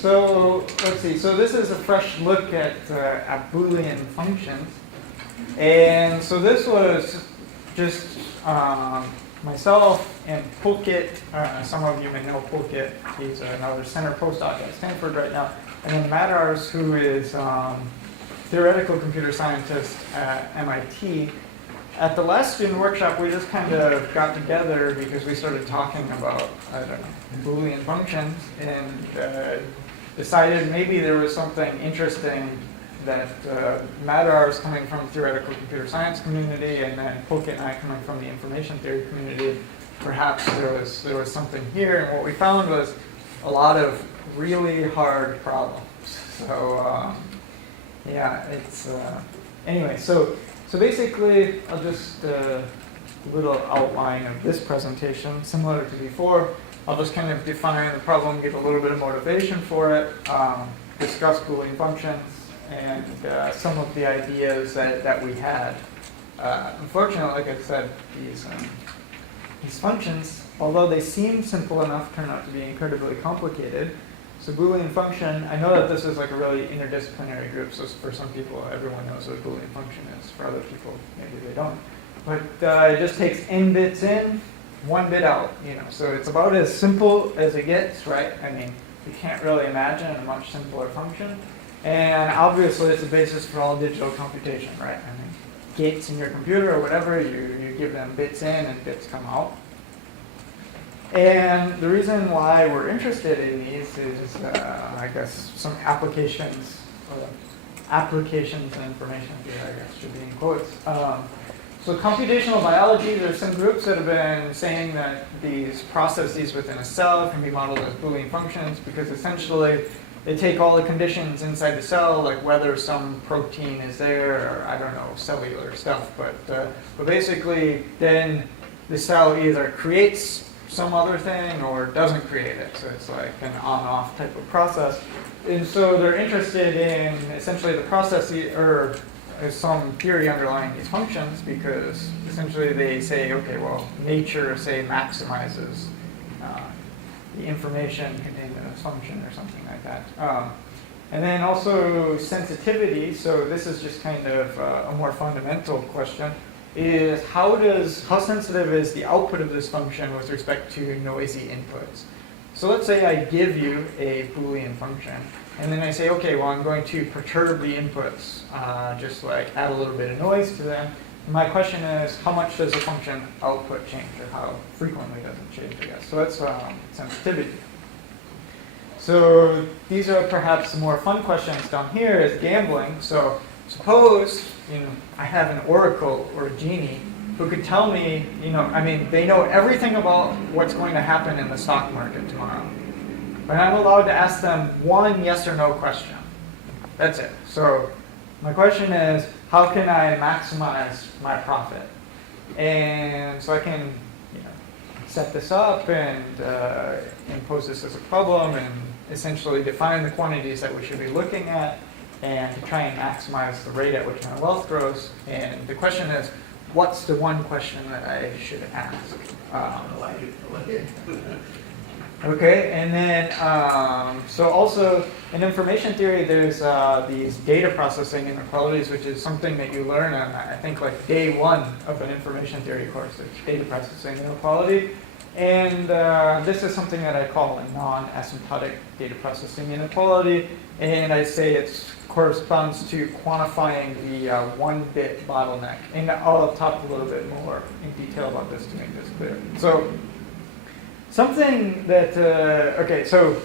So let's see. So this is a fresh look at Boolean functions, and so this was just myself and Pulkit. Some of you may know Pulkit. He's another center postdoc at Stanford right now, and then Madars, who is theoretical computer scientist at MIT. At the last student workshop, we just kind of got together because we started talking about, I don't know, Boolean functions, and decided maybe there was something interesting that Madars coming from the theoretical computer science community, and then Pulkit and I coming from the information theory community, perhaps there was something here. And what we found was a lot of really hard problems. So yeah, it's anyway. So basically, I'll just a little outline of this presentation, similar to before. I'll just kind of define the problem, get a little bit of motivation for it, discuss Boolean functions, and some of the ideas that we had. Unfortunately, like I said, these functions, although they seem simple enough, turn out to be incredibly complicated. So Boolean function, I know that this is like a really interdisciplinary group, so for some people, everyone knows what a Boolean function is. For other people, maybe they don't. But it just takes n bits in, 1 bit out, so it's about as simple as it gets, right? I mean, you can't really imagine a much simpler function. And obviously, it's the basis for all digital computation, right? I mean, gates in your computer or whatever, you give them bits in and bits come out. And the reason why we're interested in these is, I guess, some applications, or applications and information theory, I guess, should be in quotes. So computational biology, there's some groups that have been saying that these processes within a cell can be modeled as Boolean functions because essentially they take all the conditions inside the cell, like whether some protein is there, or I don't know, cellular stuff. But basically, then the cell either creates some other thing or doesn't create it. So it's like an on-off type of process. And so they're interested in essentially the process, or some theory underlying these functions, because essentially they say, okay, well, nature, say, maximizes the information contained in this function or something like that. And then also sensitivity, so this is just kind of a more fundamental question, is how sensitive is the output of this function with respect to noisy inputs? So let's say I give you a Boolean function, and then I say, okay, well, I'm going to perturb the inputs, just like add a little bit of noise to them. And my question is, how much does the function output change, or how frequently does it change, I guess? So that's sensitivity. So these are perhaps the more fun questions down here is gambling. So suppose I have an oracle or a genie who could tell me, they know everything about what's going to happen in the stock market tomorrow. But I'm allowed to ask them one yes or no question. That's it. So my question is, how can I maximize my profit? And so I can set this up and impose this as a problem and essentially define the quantities that we should be looking at and to try and maximize the rate at which my wealth grows. And the question is, what's the one question that I should ask? Okay, and then, so also in information theory, there's these data processing inequalities, which is something that you learn on, I think, like day 1 of an information theory course, there's data processing inequality. And this is something that I call a non-asynmptotic data processing inequality. And I say it corresponds to quantifying the 1-bit bottleneck. And I'll talk a little bit more in detail about this to make this clear. So something that, okay, so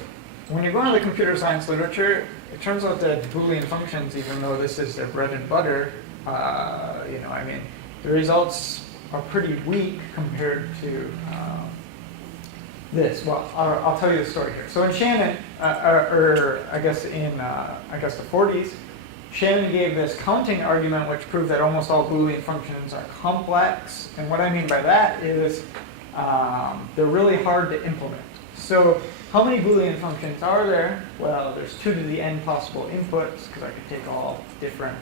when you go into the computer science literature, it turns out that Boolean functions, even though this is their bread and butter, the results are pretty weak compared to this. Well, I'll tell you the story here. So in Shannon, or I guess in the 40s, Shannon gave this counting argument which proved that almost all Boolean functions are complex. And what I mean by that is they're really hard to implement. So how many Boolean functions are there? Well, there's 2 to the n possible inputs, because I could take all different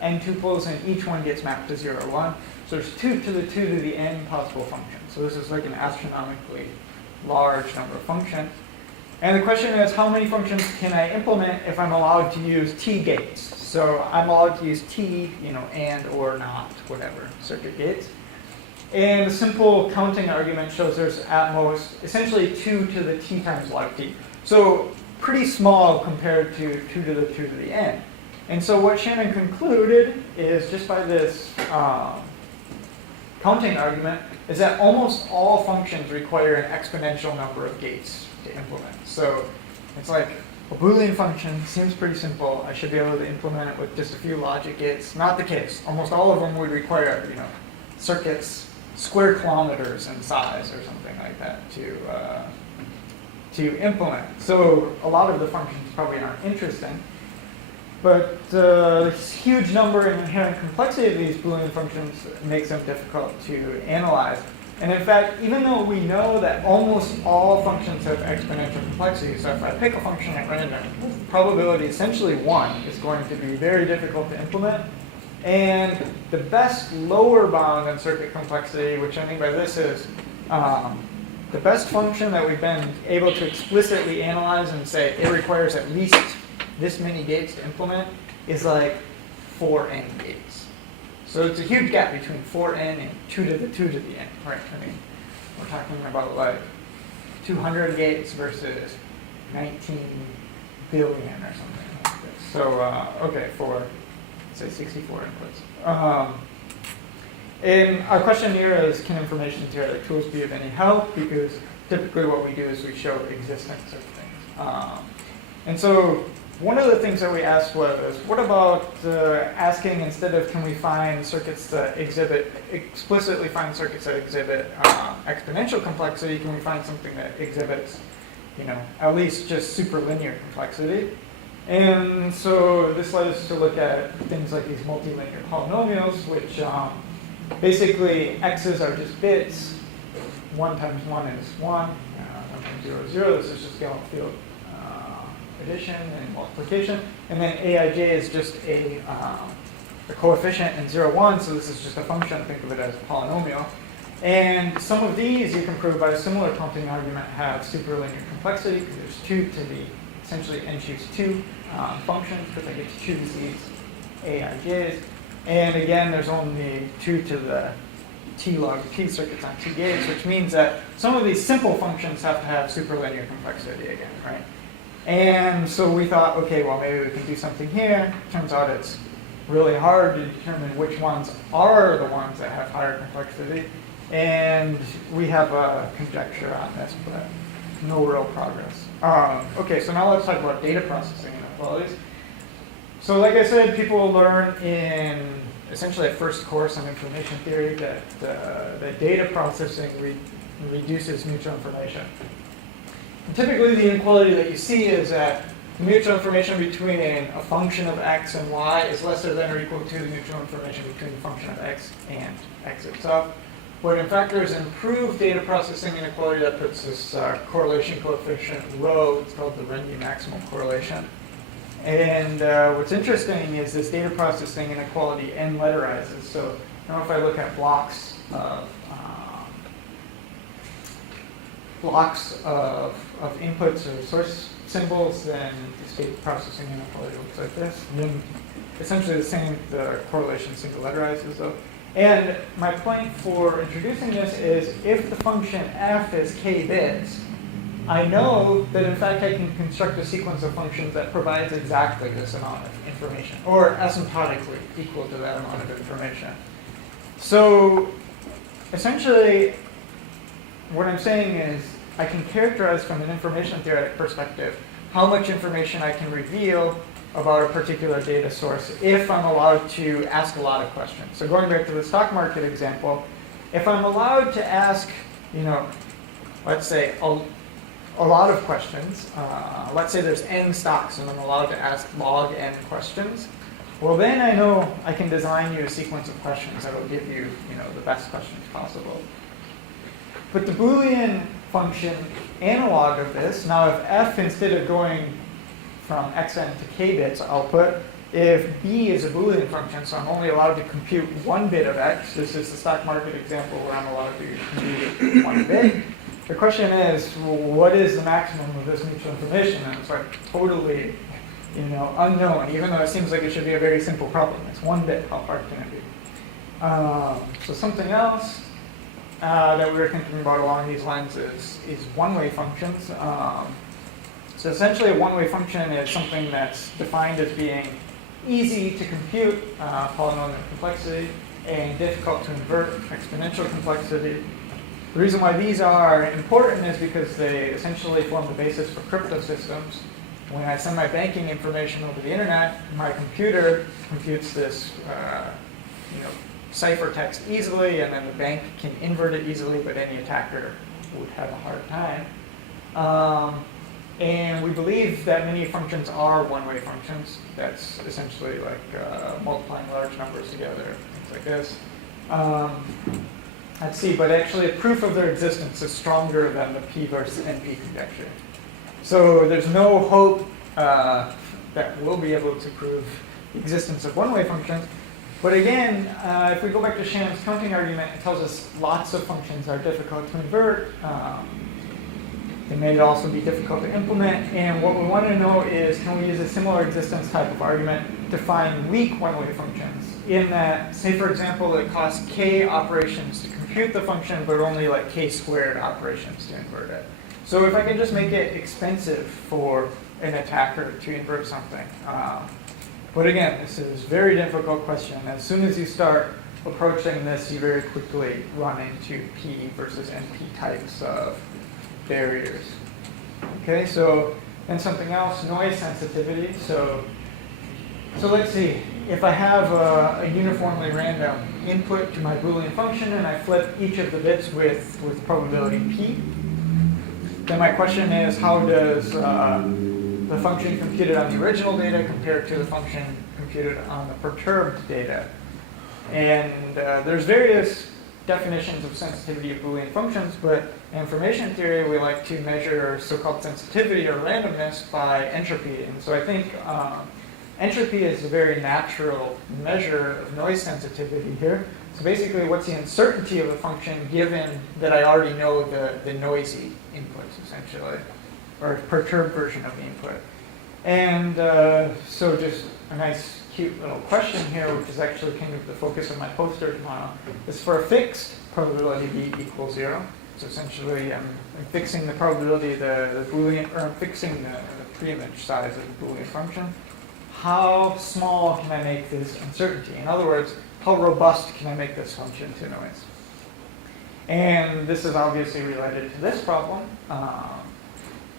n tuples, and each one gets mapped to 0 or 1. So there's 2 to the n possible functions. So this is like an astronomically large number of functions. And the question is, how many functions can I implement if I'm allowed to use T gates? So I'm allowed to use T, and or not, whatever, circuit gates. And a simple counting argument shows there's at most essentially 2 to the T times log T. So pretty small compared to 2 to the n. And so what Shannon concluded is, just by this counting argument, is that almost all functions require an exponential number of gates to implement. So it's like a Boolean function seems pretty simple. I should be able to implement it with just a few logic gates. Not the case. Almost all of them would require, circuits square kilometers in size or something like that to implement. So a lot of the functions probably aren't interesting. But the huge number and inherent complexity of these Boolean functions makes them difficult to analyze. And in fact, even though we know that almost all functions have exponential complexity, so if I pick a function at random, probability essentially 1 is going to be very difficult to implement. And the best lower bound on circuit complexity, which I mean by this is the best function that we've been able to explicitly analyze and say it requires at least this many gates to implement, is like 4n gates. So it's a huge gap between 4n and 2 to the n, right? I mean, we're talking about like 200 gates versus 19 billion or something like this. So, okay, for, say, 64 inputs. And our question here is, can information theoretic tools be of any help? Because typically what we do is we show existence of things. And so one of the things that we asked was, what about asking, instead of can we find circuits that explicitly find circuits that exhibit exponential complexity, can we find something that exhibits, at least just superlinear complexity? And so this led us to look at things like these multilinear polynomials, which basically x's are just bits. 1 times 1 is 1. 1 times 0 is 0. This is just Galois field addition and multiplication. And then aij is just a coefficient in 0, 1. So this is just a function. Think of it as a polynomial. And some of these you can prove by a similar counting argument have superlinear complexity, because there's 2 to the essentially n choose 2 functions, because I get to choose these aij's. And again, there's only 2 to the t log t circuits on t gates, which means that some of these simple functions have to have superlinear complexity again, right? And so we thought, okay, well, maybe we can do something here. Turns out it's really hard to determine which ones are the ones that have higher complexity. And we have a conjecture on this, but no real progress. Okay, so now let's talk about data processing inequalities. So like I said, people learn in essentially a first course on information theory that data processing reduces mutual information. And typically the inequality that you see is that the mutual information between a function of x and y is lesser than or equal to the mutual information between the function of x and x itself. But in fact, there's an improved data processing inequality that puts this correlation coefficient rho. It's called the Renyi maximal correlation. And what's interesting is this data processing inequality n letterizes. So now if I look at blocks of inputs or source symbols, then this data processing inequality looks like this. And then essentially the same, the correlation single letterizes though. And my point for introducing this is, if the function f is k bits, I know that in fact I can construct a sequence of functions that provides exactly this amount of information, or asymptotically equal to that amount of information. So essentially, what I'm saying is, I can characterize from an information theoretic perspective how much information I can reveal about a particular data source if I'm allowed to ask a lot of questions. So going back to the stock market example, if I'm allowed to ask, let's say a lot of questions, let's say there's n stocks and I'm allowed to ask log n questions, well then I know I can design you a sequence of questions that will give you, the best questions possible. But the Boolean function analog of this, now if f, instead of going from xn to k bits output, if b is a Boolean function, so I'm only allowed to compute 1 bit of x, this is the stock market example where I'm allowed to compute 1 bit. The question is, well, what is the maximum of this mutual information? And it's like totally, unknown, even though it seems like it should be a very simple problem. It's 1 bit, how hard can it be? So something else that we were thinking about along these lines is one-way functions. So essentially a one-way function is something that's defined as being easy to compute, polynomial complexity, and difficult to invert, exponential complexity. The reason why these are important is because they essentially form the basis for crypto systems. When I send my banking information over the internet, my computer computes this ciphertext easily, and then the bank can invert it easily, but any attacker would have a hard time. And we believe that many functions are one-way functions. That's essentially like multiplying large numbers together, things like this. Let's see, but actually a proof of their existence is stronger than the P versus NP conjecture. So there's no hope that we'll be able to prove the existence of one-way functions. But again, if we go back to Shannon's counting argument, it tells us lots of functions are difficult to invert. They may also be difficult to implement. And what we want to know is, can we use a similar existence type of argument to find weak one-way functions? In that, say for example, it costs k operations to compute the function, but only like k squared operations to invert it. So if I can just make it expensive for an attacker to invert something. But again, this is a very difficult question. As soon as you start approaching this, you very quickly run into P versus NP types of barriers. Okay, so then something else, noise sensitivity. So let's see, if I have a uniformly random input to my Boolean function and I flip each of the bits with probability P, then my question is, how does the function computed on the original data compared to the function computed on the perturbed data? And there's various definitions of sensitivity of Boolean functions, but in information theory, we like to measure so-called sensitivity or randomness by entropy. And so I think entropy is a very natural measure of noise sensitivity here. So basically, what's the uncertainty of the function given that I already know the noisy inputs, essentially, or perturbed version of the input. And so just a nice, cute little question here, which is actually kind of the focus of my poster tomorrow, is for a fixed probability b equals 0. So essentially, I'm fixing the probability, the Boolean, or I'm fixing the preimage size of the Boolean function. How small can I make this uncertainty? In other words, how robust can I make this function to noise? And this is obviously related to this problem.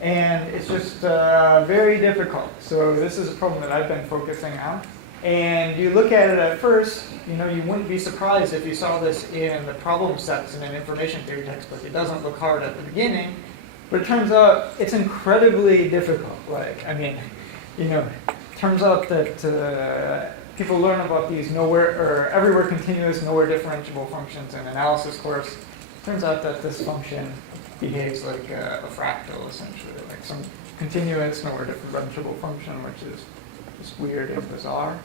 And it's just very difficult. So this is a problem that I've been focusing on. And you look at it at first, you wouldn't be surprised if you saw this in the problem sets in an information theory textbook. It doesn't look hard at the beginning, but it turns out it's incredibly difficult. It turns out that people learn about these everywhere continuous, nowhere differentiable functions in analysis course. Turns out that this function behaves like a fractal, essentially, like some continuous, nowhere differentiable function, which is just weird and bizarre.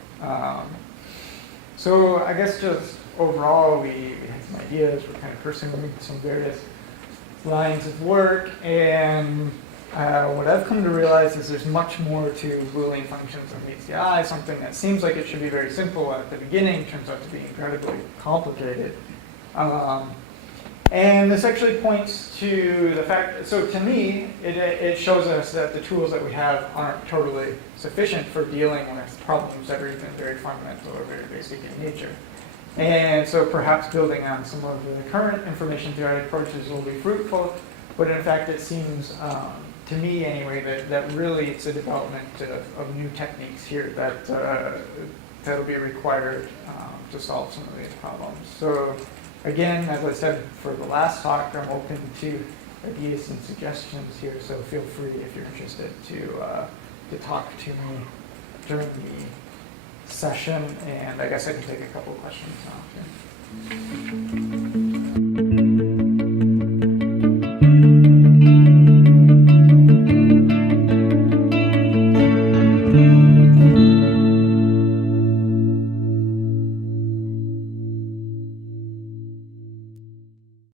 So I guess just overall, we had some ideas. We're kind of pursuing some various lines of work, and what I've come to realize is there's much more to Boolean functions than meets the eye. Something that seems like it should be very simple at the beginning turns out to be incredibly complicated. And this actually points to the fact, so to me, it shows us that the tools that we have aren't totally sufficient for dealing with problems that are even very fundamental or very basic in nature. And so perhaps building on some of the current information theory approaches will be fruitful, but in fact it seems, to me anyway, that really it's a development of new techniques here that'll be required to solve some of these problems. So again, as I said for the last talk, I'm open to ideas and suggestions here, so feel free if you're interested to talk to me during the session, and I guess I can take a couple of questions now.